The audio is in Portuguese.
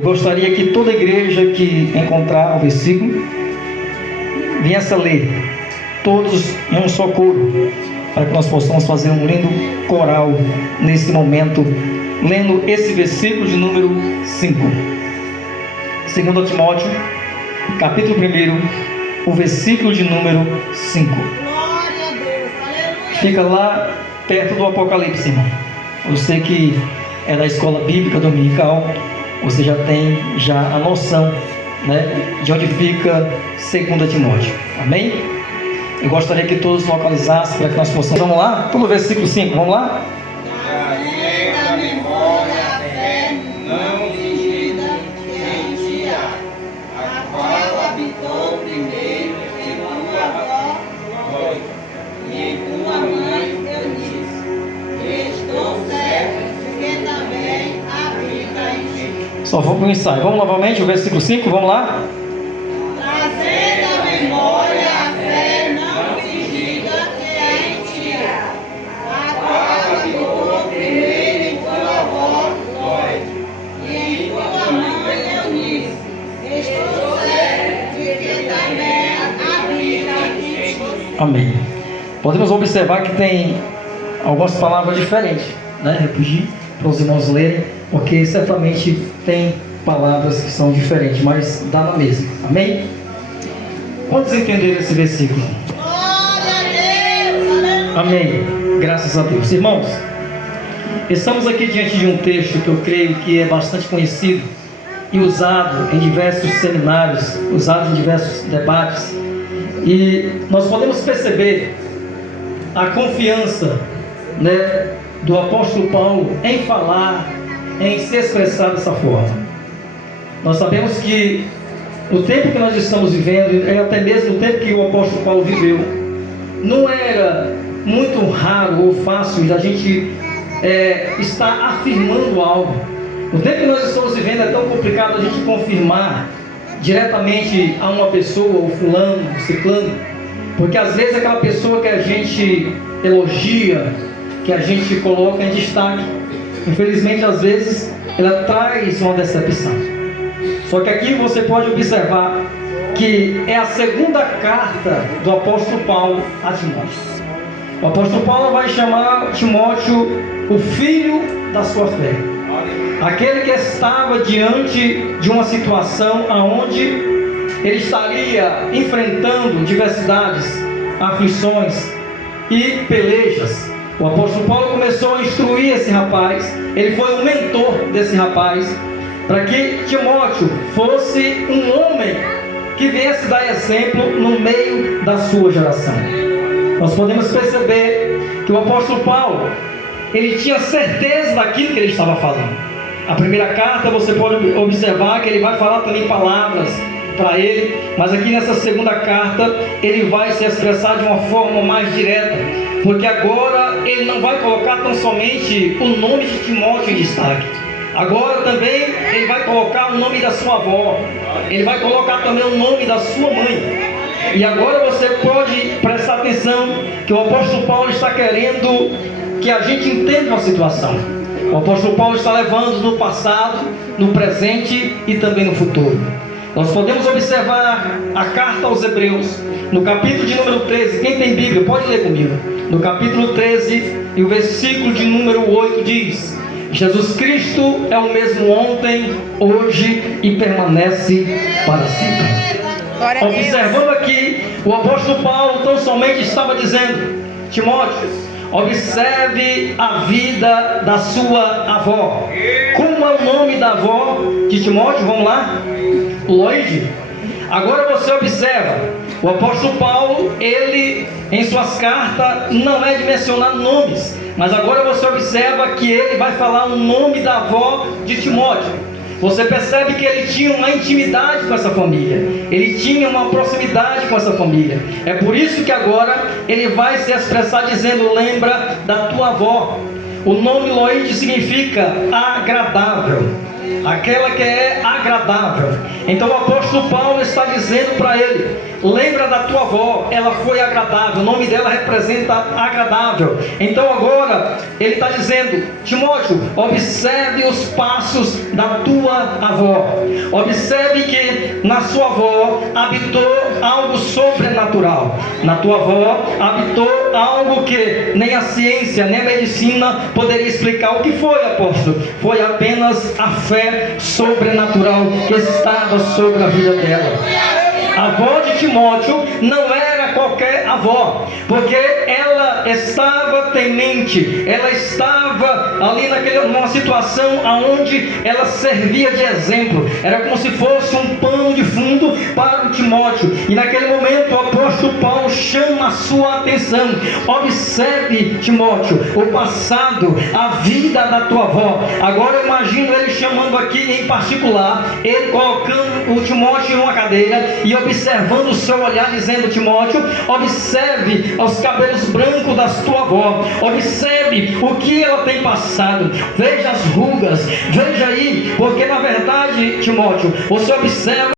Eu gostaria que toda igreja que encontrar o versículo viesse a ler, todos em um só coro, para que nós possamos fazer um lindo coral nesse momento, lendo esse versículo de número 5. 2 Timóteo, capítulo 1, o versículo de número 5. Fica lá perto do Apocalipse, irmão. Você que é da escola bíblica dominical, você já tem a noção, né, de onde fica 2 Timóteo. Amém? Eu gostaria que todos localizassem para que nós possamos. Vamos lá? Pelo versículo 5, vamos lá? Trazendo a memória a fé não fingida em ti há, a qual habitou primeiro em tua avó Lóide e em tua mãe Eunice. Estou certo de que também habita em ti. Só vamos para o ensaio. Vamos novamente, o versículo 5, vamos lá? Trazendo a memória a fé não fingida em ti há, a qual habitou primeiro em tua avó Lóide e em tua mãe Eunice. Estou certo de que também habita em ti. Amém. Podemos observar que tem algumas palavras diferentes, né? Repetir para os irmãos lerem, porque certamente tem palavras que são diferentes, mas dá na mesma. Amém? Quantos entenderam esse versículo? Glória a Deus, aleluia. Amém. Graças a Deus. Irmãos, estamos aqui diante de um texto que eu creio que é bastante conhecido e usado em diversos seminários, usado em diversos debates. E nós podemos perceber a confiança, né, do apóstolo Paulo em falar, em se expressar dessa forma. Nós sabemos que o tempo que nós estamos vivendo, é até mesmo o tempo que o apóstolo Paulo viveu, não era muito raro ou fácil da gente estar afirmando algo. O tempo que nós estamos vivendo é tão complicado a gente confirmar diretamente a uma pessoa, o fulano, o ciclano, porque às vezes aquela pessoa que a gente elogia, que a gente coloca em destaque, infelizmente às vezes ela traz uma decepção. Só que aqui você pode observar que é a segunda carta do apóstolo Paulo a Timóteo. O apóstolo Paulo vai chamar Timóteo o filho da sua fé, aquele que estava diante de uma situação onde ele estaria enfrentando diversidades, aflições e pelejas. O apóstolo Paulo começou a instruir esse rapaz, ele foi o mentor desse rapaz, para que Timóteo fosse um homem que viesse dar exemplo no meio da sua geração. Nós podemos perceber que o apóstolo Paulo, ele tinha certeza daquilo que ele estava falando. A primeira carta você pode observar que ele vai falar também palavras para ele, mas aqui nessa segunda carta ele vai se expressar de uma forma mais direta, porque agora ele não vai colocar tão somente o nome de Timóteo em destaque. Agora também ele vai colocar o nome da sua avó, ele vai colocar também o nome da sua mãe. E agora você pode prestar atenção que o apóstolo Paulo está querendo que a gente entenda uma situação. O apóstolo Paulo está levando no passado, no presente e também no futuro. Nós podemos observar a carta aos Hebreus, no capítulo de número 13, quem tem Bíblia pode ler comigo. No capítulo 13 e o versículo de número 8 diz: Jesus Cristo é o mesmo ontem, hoje e permanece para sempre. Observando aqui, o apóstolo Paulo tão somente estava dizendo: Timóteo, observe a vida da sua avó. Como é o nome da avó de Timóteo? Vamos lá? Lóide. Agora você observa, o apóstolo Paulo, ele em suas cartas não é de mencionar nomes, mas agora você observa que ele vai falar o nome da avó de Timóteo. Você percebe que ele tinha uma intimidade com essa família, ele tinha uma proximidade com essa família. É por isso que agora ele vai se expressar dizendo: lembra da tua avó. O nome Lóide significa agradável, aquela que é agradável. Então o apóstolo Paulo está dizendo para ele: lembra da tua avó, ela foi agradável, o nome dela representa agradável. Então agora ele está dizendo: Timóteo, observe os passos da tua avó. Observe que na sua avó habitou algo sobrenatural. Na tua avó habitou algo que nem a ciência, nem a medicina poderia explicar. O que foi, apóstolo? Foi apenas a fé sobrenatural que estava sobre a vida dela. A avó de Timóteo não era qualquer avó, porque ela estava temente, ela estava ali numa situação onde ela servia de exemplo, era como se fosse um pano de fundo para o Timóteo. E naquele momento o apóstolo Paulo chama a sua atenção: observe, Timóteo, o passado, a vida da tua avó. Agora eu imagino ele chamando aqui em particular, ele colocando o Timóteo em uma cadeira e observando o seu olhar, dizendo: Timóteo, observe os cabelos brancos da tua avó, observe o que ela tem passado, veja as rugas, veja aí, porque na verdade, Timóteo, você observa